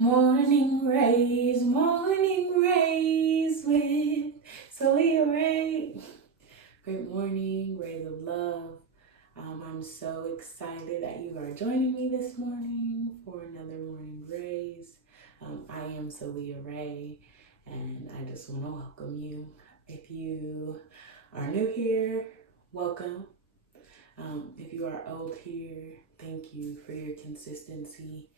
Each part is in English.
Morning rays with Soulliaa Rae. Great morning, rays of love. I'm so excited that you are joining me this morning for another morning rays. I am Soulliaa Rae, and I just want to welcome you. If you are new here, welcome. If you are old here, thank you for your consistency.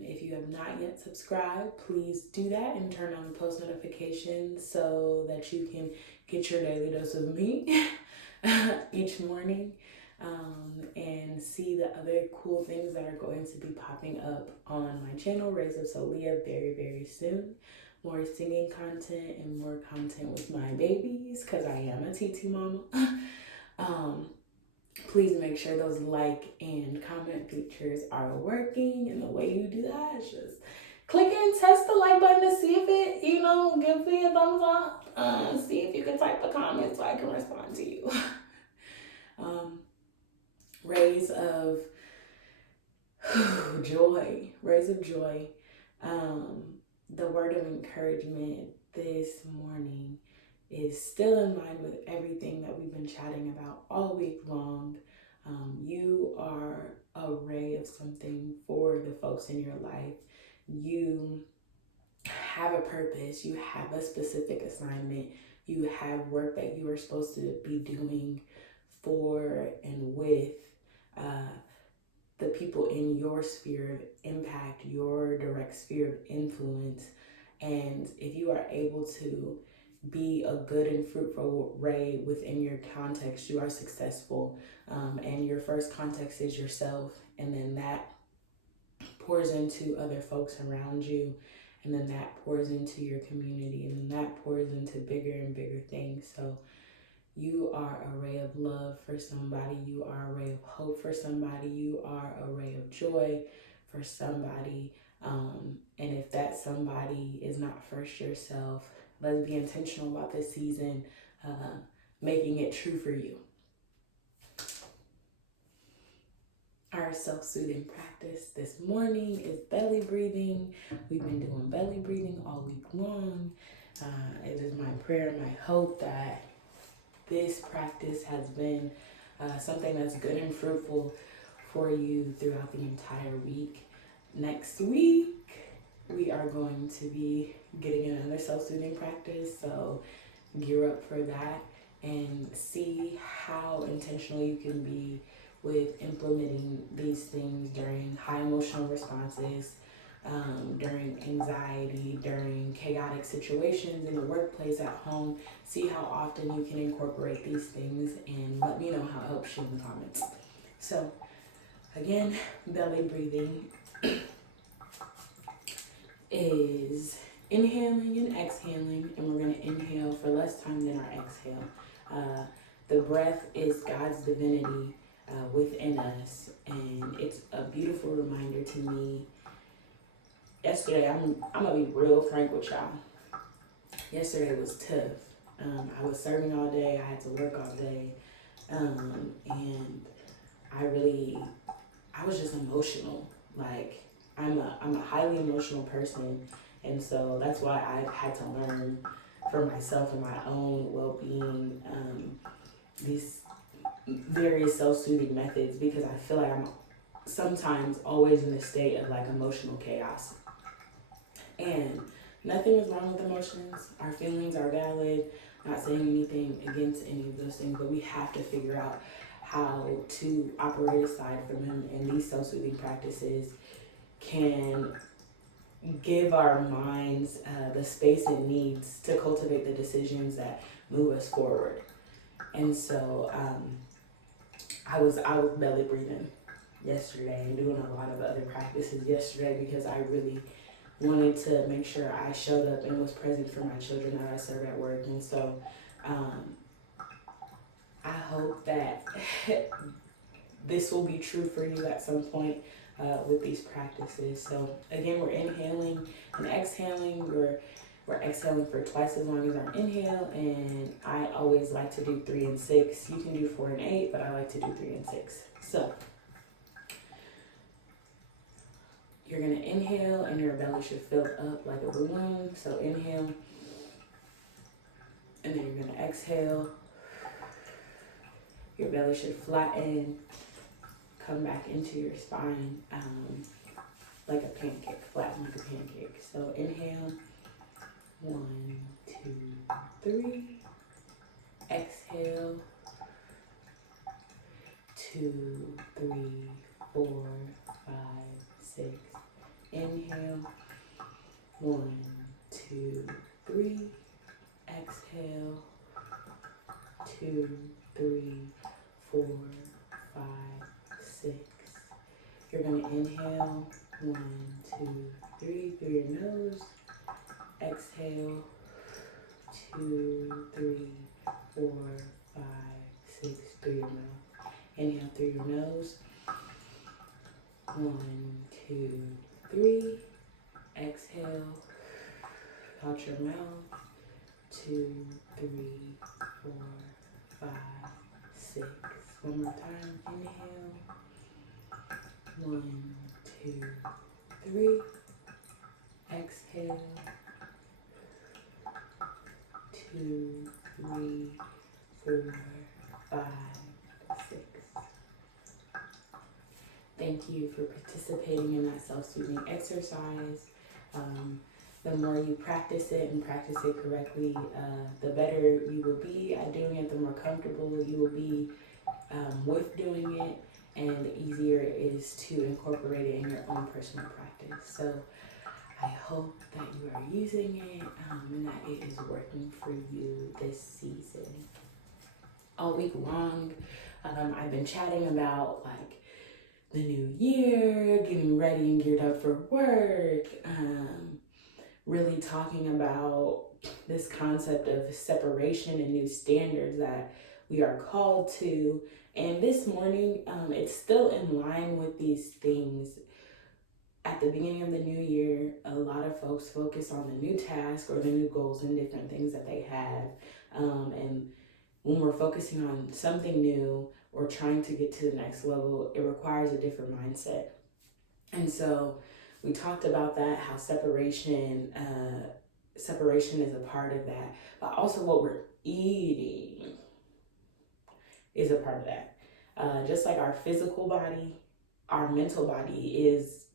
If you have not yet subscribed, please do that and turn on post notifications so that you can get your daily dose of me each morning and see the other cool things that are going to be popping up on my channel, Raez of Soulliaa, very, very soon. More singing content and more content with my babies because I am a TT mama. Please make sure those like and comment features are working. And the way you do that is just click and test the like button to see if it, give me a thumbs up. See if you can type a comment so I can respond to you. Rays of joy. Rays of joy. The word of encouragement this morning is still in line with everything that we've been chatting about all week long. You are a ray of something for the folks in your life. You have a purpose. You have a specific assignment. You have work that you are supposed to be doing for and with the people in your sphere of impact, your direct sphere of influence. And if you are able to be a good and fruitful ray within your context, you are successful. And your first context is yourself, and then that pours into other folks around you, and then that pours into your community, and then that pours into bigger and bigger things. So you are a ray of love for somebody. You are a ray of hope for somebody. You are a ray of joy for somebody. And if that somebody is not first yourself, let's be intentional about this season, making it true for you. Our self-soothing practice this morning is belly breathing. We've been doing belly breathing all week long. It is my prayer, my hope that this practice has been something that's good and fruitful for you throughout the entire week. Next week, we are going to be getting another self-soothing practice, so gear up for that and see how intentional you can be with implementing these things during high emotional responses, during anxiety, during chaotic situations in the workplace, at home. See how often you can incorporate these things and let me know how it helps you in the comments. So again, belly breathing is inhaling and exhaling, and we're going to inhale for less time than our exhale. The breath is God's divinity within us, and it's a beautiful reminder to me. Yesterday, I'm gonna be real frank with y'all. Yesterday was tough. I was serving all day. I had to work all day, and I was just emotional. Like I'm a highly emotional person, and so that's why I've had to learn for myself and my own well-being these various self-soothing methods, because I feel like I'm sometimes always in a state of like emotional chaos. And nothing is wrong with emotions. Our feelings are valid. I'm not saying anything against any of those things, but we have to figure out how to operate aside from them. And these self-soothing practices can give our minds the space it needs to cultivate the decisions that move us forward. And so I was belly breathing yesterday and doing a lot of other practices yesterday because I really wanted to make sure I showed up and was present for my children that I serve at work. And so I hope that this will be true for you at some point with these practices. So again, we're inhaling and exhaling. We're exhaling for twice as long as our inhale, and I always like to do 3 and 6. You can do 4 and 8, but I like to do 3 and 6. So You're going to inhale and your belly should fill up like a balloon. So inhale, and then you're going to exhale. Your belly should flatten, come back into your spine like a pancake, flatten like a pancake. So inhale, 1, 2, 3. Exhale, 2, 3, 4, 5, 6. Inhale, 1, 2, 3. Exhale, 2, 3, 4, 5, 6. You're going to inhale, 1, 2, 3 through your nose. Exhale, 2, 3, 4, 5, 6 through your mouth. Inhale through your nose. 1, 2, 3. Exhale out your mouth. 2, 3, 4, 5, 6. One more time. Inhale. 1, 2, 3. Exhale. 2, 3, 4, 5, 6. Thank you for participating in that self-soothing exercise. The more you practice it and practice it correctly, the better you will be at doing it, the more comfortable you will be with doing it, and the easier it is to incorporate it in your own personal practice. So I hope that you are using it and that it is working for you this season. All week long, I've been chatting about like the new year, getting ready and geared up for work, really talking about this concept of separation and new standards that we are called to. And this morning, it's still in line with these things. At the beginning of the new year, a lot of folks focus on the new task or the new goals and different things that they have. And when we're focusing on something new or trying to get to the next level, it requires a different mindset. And so we talked about that, how separation is a part of that, but also what we're eating is a part of that. Just like our physical body, our mental body is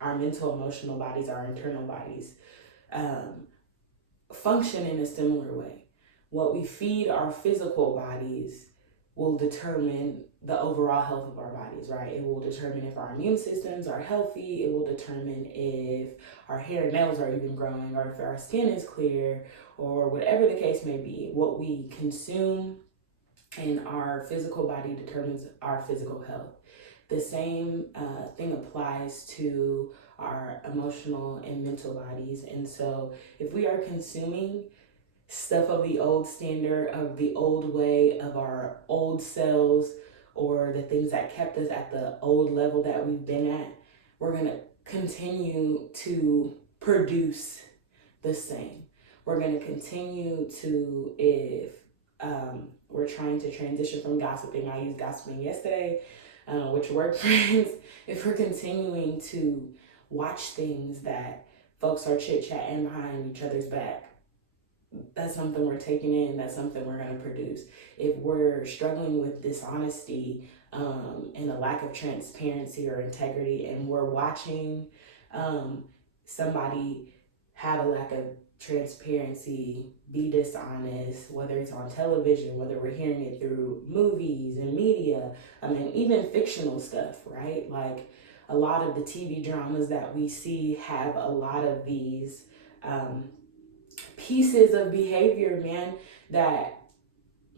our mental, emotional bodies, our internal bodies, function in a similar way. What we feed our physical bodies will determine the overall health of our bodies, right? It will determine if our immune systems are healthy. It will determine if our hair and nails are even growing, or if our skin is clear, or whatever the case may be. What we consume in our physical body determines our physical health. The same thing applies to our emotional and mental bodies. And so if we are consuming stuff of the old standard, of the old way, of our old selves, or the things that kept us at the old level that we've been at, we're going to continue to produce the same. We're going to continue to, if we're trying to transition from gossiping, I used gossiping yesterday, with work friends, if we're continuing to watch things that folks are chit-chatting behind each other's back, that's something we're taking in, that's something we're going to produce. If we're struggling with dishonesty and a lack of transparency or integrity, and we're watching somebody have a lack of transparency, be dishonest, whether it's on television, whether we're hearing it through movies and media, and even fictional stuff, right? Like a lot of the TV dramas that we see have a lot of these pieces of behavior, man, that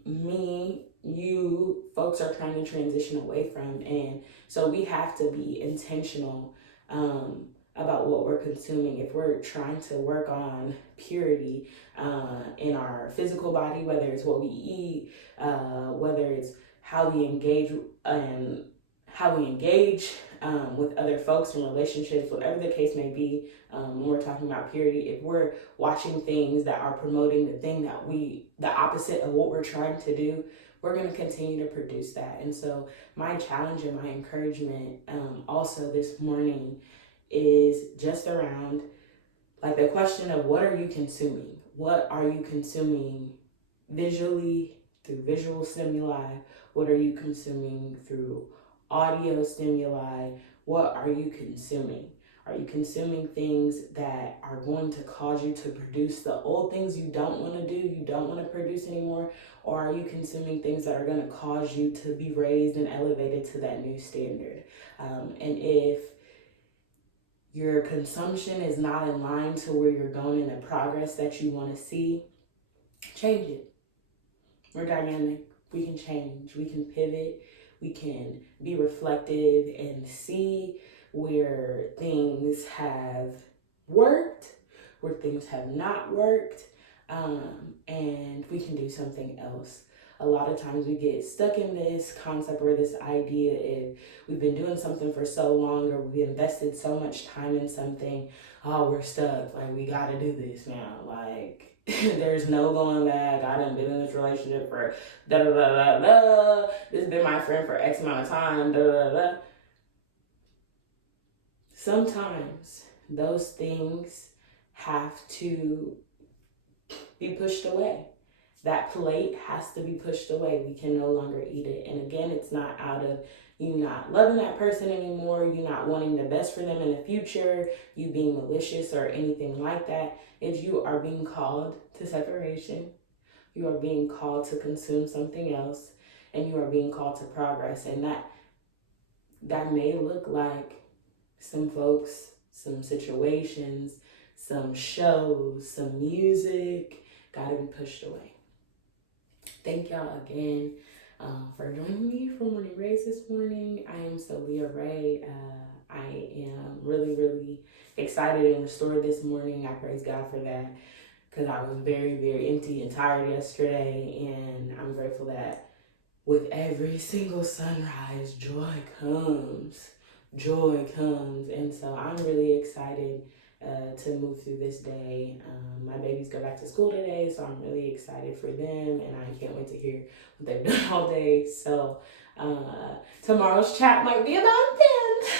you folks are trying to transition away from. And so we have to be intentional about what we're consuming. If we're trying to work on purity in our physical body, whether it's what we eat, whether it's how we engage with other folks in relationships, whatever the case may be, when we're talking about purity, if we're watching things that are promoting the opposite of what we're trying to do, we're going to continue to produce that. And so my challenge and my encouragement also this morning is just around like the question of what are you consuming? What are you consuming visually through visual stimuli? What are you consuming through audio stimuli? What are you consuming? Are you consuming things that are going to cause you to produce the old things you don't want to do, you don't want to produce anymore? Or are you consuming things that are going to cause you to be raised and elevated to that new standard? And if your consumption is not in line to where you're going in the progress that you want to see, change it. We're dynamic. We can change. We can pivot. We can be reflective and see where things have worked, where things have not worked, and we can do something else. A lot of times we get stuck in this concept or this idea if we've been doing something for so long or we invested so much time in something, oh, we're stuck. Like, we got to do this now. Like, there's no going back. I done been in this relationship for da-da-da-da-da. This has been my friend for X amount of time, da-da-da-da. Sometimes those things have to be pushed away. That plate has to be pushed away. We can no longer eat it. And again, it's not out of you not loving that person anymore, you not wanting the best for them in the future, you being malicious or anything like that. It's you are being called to separation. You are being called to consume something else. And you are being called to progress. And that may look like some folks, some situations, some shows, some music, gotta be pushed away. Thank y'all again for joining me for Morning Raez this morning. I am Soulliaa Rae. I am really, really excited and restored this morning. I praise God for that because I was very, very empty and tired yesterday. And I'm grateful that with every single sunrise, joy comes. Joy comes. And so I'm really excited to move through this day. My babies go back to school today, so I'm really excited for them, and I can't wait to hear what they've done all day. So tomorrow's chat might be about them,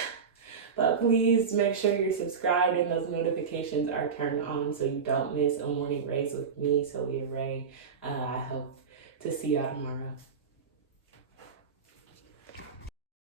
but please make sure you're subscribed and those notifications are turned on so you don't miss a Morning Raez with me, Soulliaa Rae. I hope to see y'all tomorrow.